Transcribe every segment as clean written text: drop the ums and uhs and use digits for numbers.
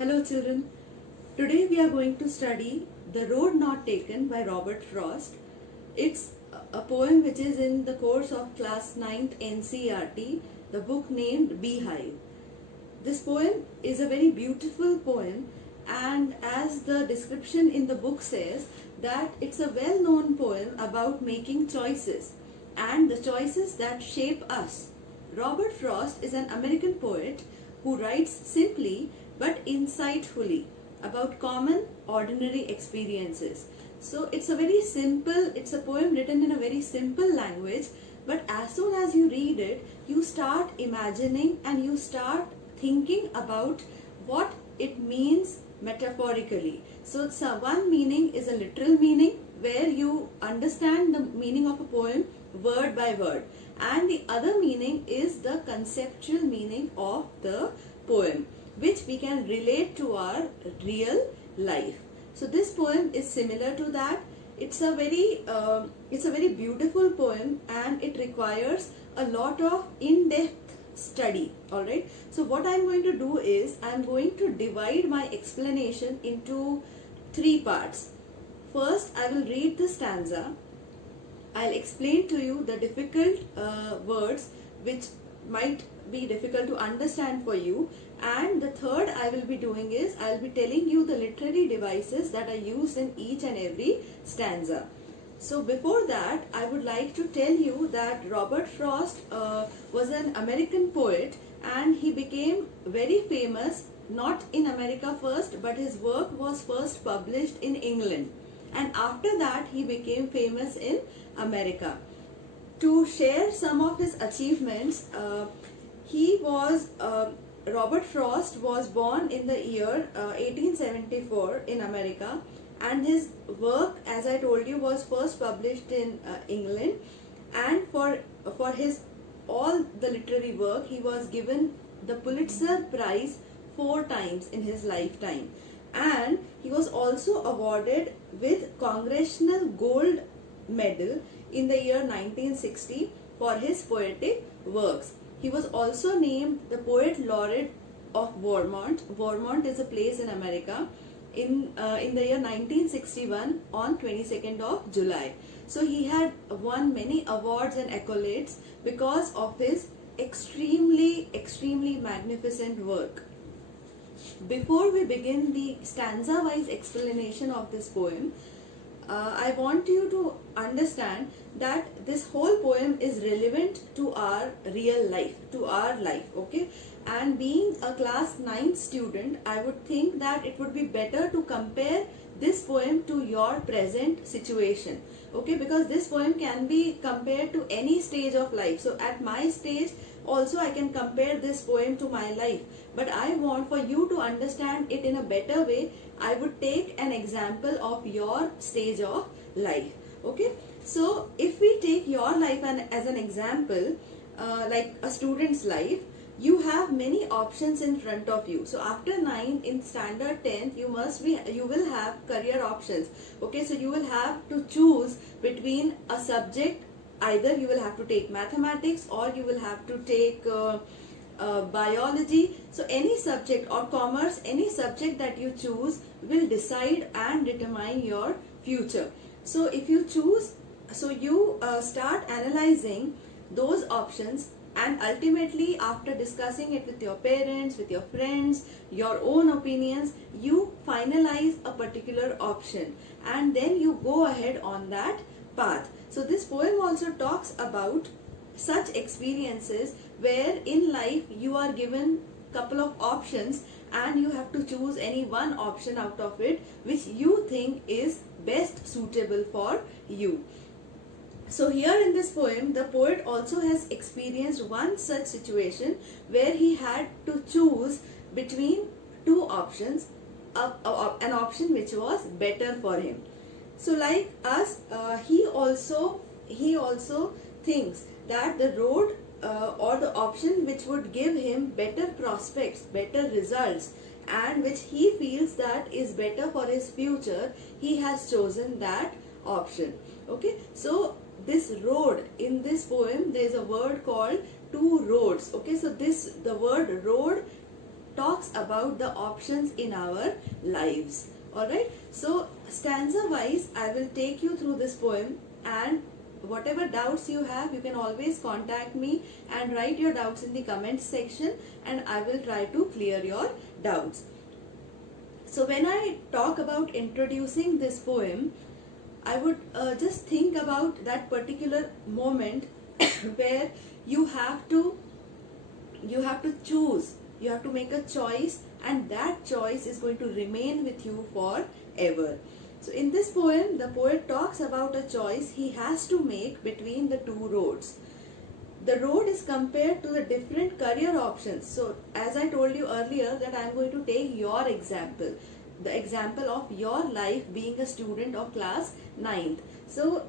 Hello children, today we are going to study The Road Not Taken by Robert Frost. It's a poem which is in the course of class 9th NCERT, the book named Beehive. This poem is a very beautiful poem, and as the description in the book says, that it's a well-known poem about making choices and the choices that shape us. Robert Frost is an American poet who writes simply but insightfully about common, ordinary experiences. So it's a poem written in a very simple language, but as soon as you read it, you start imagining and you start thinking about what it means metaphorically. So one meaning is a literal meaning where you understand the meaning of a poem word by word, and the other meaning is the conceptual meaning of the poem, which we can relate to our real life. So this poem is similar to that. It's a very beautiful poem, and it requires a lot of in-depth study. Alright, so what I'm going to do is I'm going to divide my explanation into three parts. First, I will read the stanza. I'll explain to you the difficult words which might be difficult to understand for you, and the third I will be doing is I'll be telling you the literary devices that are used in each and every stanza. So before that, I would like to tell you that Robert Frost was an American poet, and he became very famous not in America first, but his work was first published in England, and after that he became famous in America. To share some of his achievements, Robert Frost was born in the year 1874 in America, and his work, as I told you, was first published in England, and for his all the literary work he was given the Pulitzer Prize 4 times in his lifetime, and he was also awarded with Congressional Gold Medal in the year 1960 for his poetic works. He was also named the Poet Laureate of Vermont. Vermont is a place in America in the year 1961 on 22nd of July. So he had won many awards and accolades because of his extremely magnificent work. Before we begin the stanza-wise explanation of this poem, I want you to understand that this whole poem is relevant to our real life, okay? And being a class 9th student, I would think that it would be better to compare this poem to your present situation, okay? Because this poem can be compared to any stage of life. So at my stage also I can compare this poem to my life, but I want for you to understand it in a better way. I would take an example of your stage of life, okay? So if we take your life as an example, like a student's life, you have many options in front of you. So after 9 in standard 10th, you will have career options, okay? So you will have to choose between a subject. Either you will have to take mathematics, or you will have to take biology. So any subject, or commerce, any subject that you choose will decide and determine your future. So if you choose, so you start analyzing those options, and ultimately after discussing it with your parents, with your friends, your own opinions, you finalize a particular option, and then you go ahead on that path. So this poem also talks about such experiences where in life you are given couple of options, and you have to choose any one option out of it which you think is best suitable for you. So here in this poem, the poet also has experienced one such situation where he had to choose between two options, an option which was better for him. So like us, he also thinks that the road or the option which would give him better prospects, better results, and which he feels that is better for his future, he has chosen that option, okay? So this road, in this poem there is a word called two roads, okay? So the word road talks about the options in our lives. Alright, so stanza wise I will take you through this poem, and whatever doubts you have, you can always contact me and write your doubts in the comments section, and I will try to clear your doubts. So when I talk about introducing this poem, I would just think about that particular moment where you have to choose, you have to make a choice, and that choice is going to remain with you forever. So in this poem, the poet talks about a choice he has to make between the two roads. The road is compared to the different career options. So as I told you earlier that I am going to take your example, the example of your life being a student of class 9th. So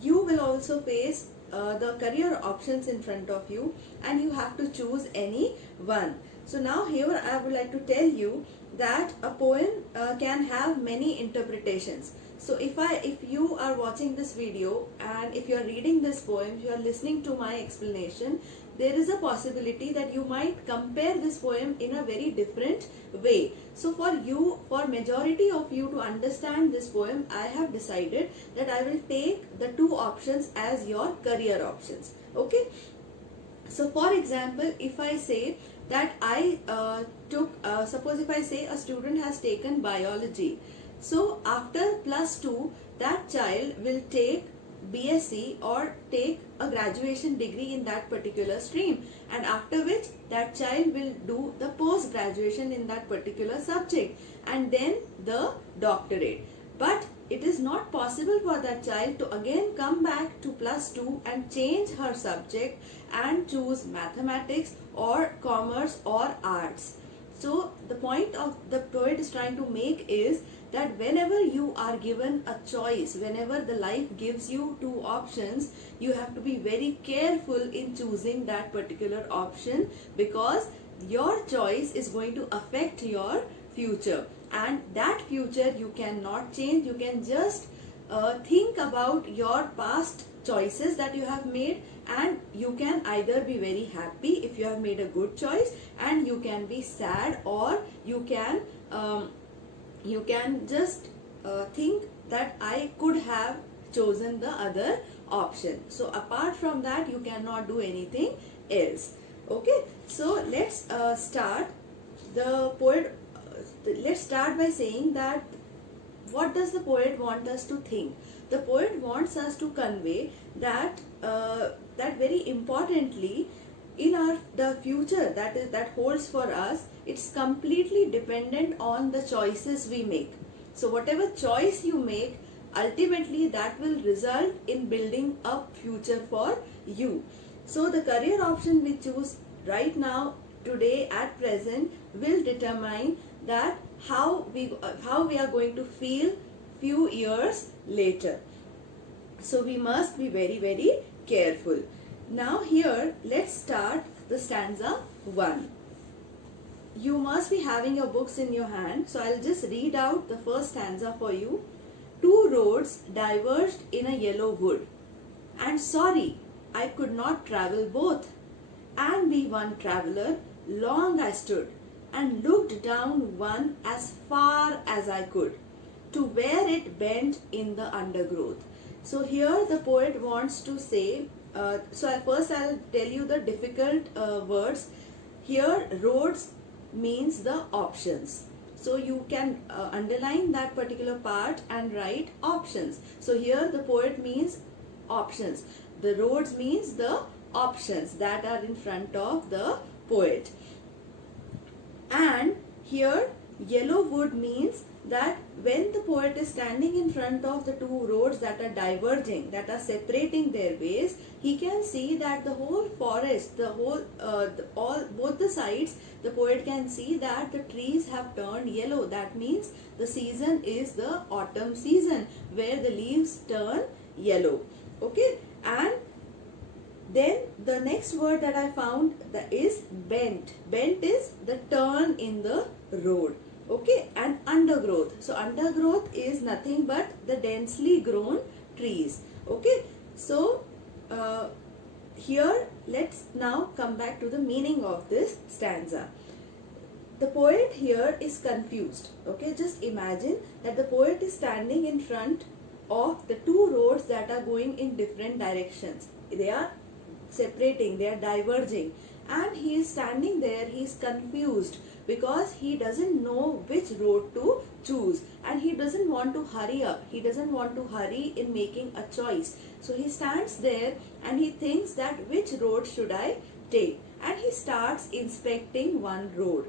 you will also face the career options in front of you, and you have to choose any one. So now here I would like to tell you that a poem can have many interpretations. So if you are watching this video and if you are reading this poem, if you are listening to my explanation, there is a possibility that you might compare this poem in a very different way. So for majority of you to understand this poem, I have decided that I will take the two options as your career options. Okay. So for example, if I say that suppose if I say a student has taken biology. So after +2, that child will take BSc or take a graduation degree in that particular stream, and after which that child will do the post graduation in that particular subject and then the doctorate. But it is not possible for that child to again come back to +2 and change her subject and choose mathematics or commerce or arts. So the point of the poet is trying to make is that whenever you are given a choice, whenever the life gives you two options, you have to be very careful in choosing that particular option, because your choice is going to affect your future, and that future you cannot change. You can just think about your past choices that you have made, and you can either be very happy if you have made a good choice, and you can be sad, or you can just think that I could have chosen the other option. So apart from that, you cannot do anything else. Okay, so let's start. The poet let's start by saying that what does the poet want us to think? The poet wants us to convey that that very importantly, in the future that holds for us, it's completely dependent on the choices we make. So whatever choice you make, ultimately that will result in building a future for you. So the career option we choose right now, today, at present, will determine that how we are going to feel few years later. So we must be very, very careful. Now here, let's start the stanza 1. You must be having your books in your hand, so I'll just read out the first stanza for you. Two roads diverged in a yellow wood, and sorry, I could not travel both. And be one traveller, long I stood, and looked down one as far as I could, to where it bent in the undergrowth. So here the poet wants to say, first I'll tell you the difficult words. Here roads means the options. So you can underline that particular part and write options. So here the poet means options. The roads means the options that are in front of the poet. And here yellow wood means that when the poet is standing in front of the two roads that are diverging, that are separating their ways, he can see that the whole forest, both the sides, the poet can see that the trees have turned yellow. That means the season is the autumn season, where the leaves turn yellow. Okay, and then the next word that I found is bent. Bent is the turn in the road. Okay, and undergrowth. So undergrowth is nothing but the densely grown trees. Okay, so here let's now come back to the meaning of this stanza. the poet here is confused. Okay, just imagine that the poet is standing in front of the two roads that are going in different directions. They are separating, they are diverging, and he is standing there, he is confused because he doesn't know which road to choose, and he doesn't want to hurry up, he doesn't want to hurry in making a choice. So he stands there and he thinks that which road should I take, and he starts inspecting one road,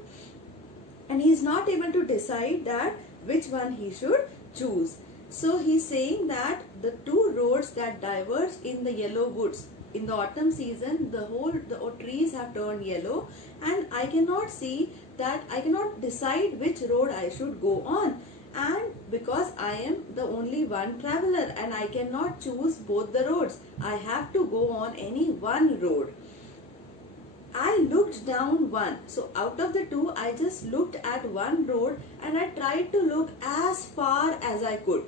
and he is not able to decide that which one he should choose. So he is saying that the two roads that diverge in the yellow woods, in the autumn season, the trees have turned yellow, and I cannot see that, I cannot decide which road I should go on, and because I am the only one traveler and I cannot choose both the roads, I have to go on any one road. I looked down one. So out of the two, I just looked at one road and I tried to look as far as I could,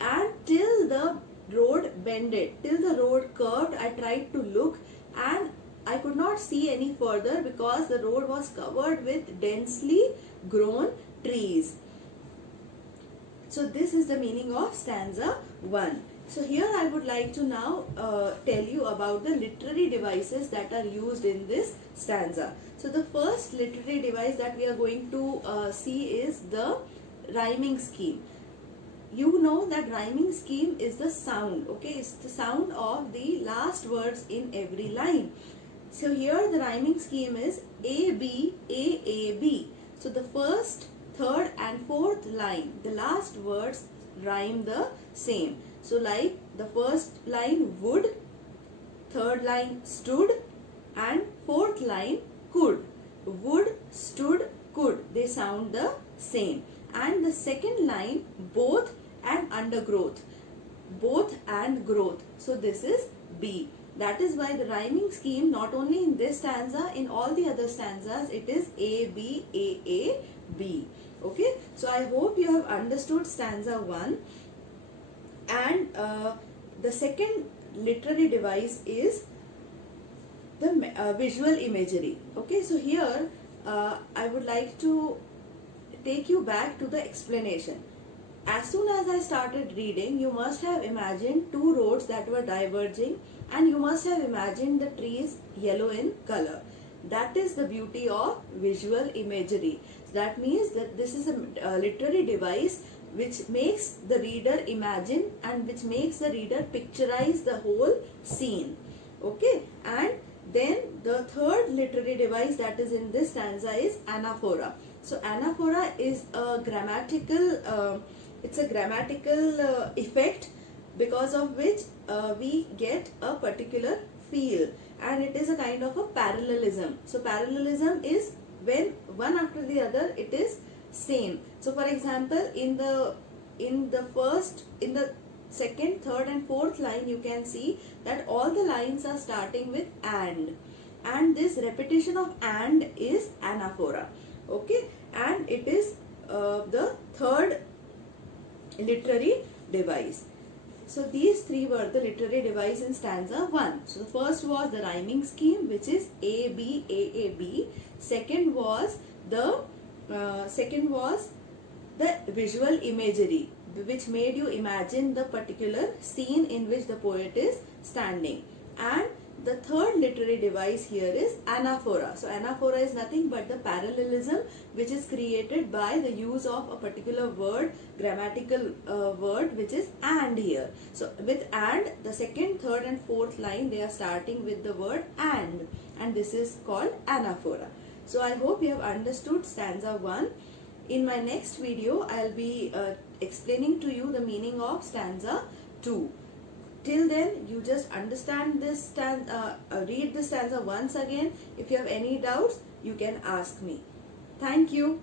and till the road bended, till the road curved, I tried to look, and I could not see any further because the road was covered with densely grown trees. So this is the meaning of stanza 1. So here I would like to now tell you about the literary devices that are used in this stanza. So the first literary device that we are going to see is the rhyming scheme. You know that rhyming scheme is the sound, okay, it's the sound of the last words in every line. So here the rhyming scheme is A, B, A, A, B. So the first, third and fourth line, the last words rhyme the same. So like the first line would, third line stood, and fourth line could. Would, stood, could, they sound the same. And the second line both and undergrowth, both and growth. So this is B. That is why the rhyming scheme, not only in this stanza, in all the other stanzas, it is A, B, A, A, B. Okay. So I hope you have understood stanza 1. And the second literary device is the visual imagery. Okay. So here I would like to take you back to the explanation. As soon as I started reading, you must have imagined two roads that were diverging, and you must have imagined the trees yellow in color. That is the beauty of visual imagery. That means that this is a literary device which makes the reader imagine and which makes the reader picturize the whole scene. Okay, and then the third literary device that is in this stanza is anaphora. So anaphora is a grammatical effect because of which we get a particular feel, and it is a kind of a parallelism. So parallelism is when one after the other it is same. So for example, in the second, third and fourth line, you can see that all the lines are starting with and this repetition of and is anaphora. Okay, and it is the third literary device. So these three were the literary device in stanza 1. So the first was the rhyming scheme, which is A, B, A, A, B. Second was the visual imagery, which made you imagine the particular scene in which the poet is standing. And the third literary device here is anaphora. So anaphora is nothing but the parallelism which is created by the use of a particular word, grammatical word, which is and here. So with and, the second, third and fourth line, they are starting with the word and this is called anaphora. So I hope you have understood stanza 1. In my next video, I'll be explaining to you the meaning of stanza 2. Till then, you just understand this read the stanza once again. If you have any doubts, you can ask me. Thank you.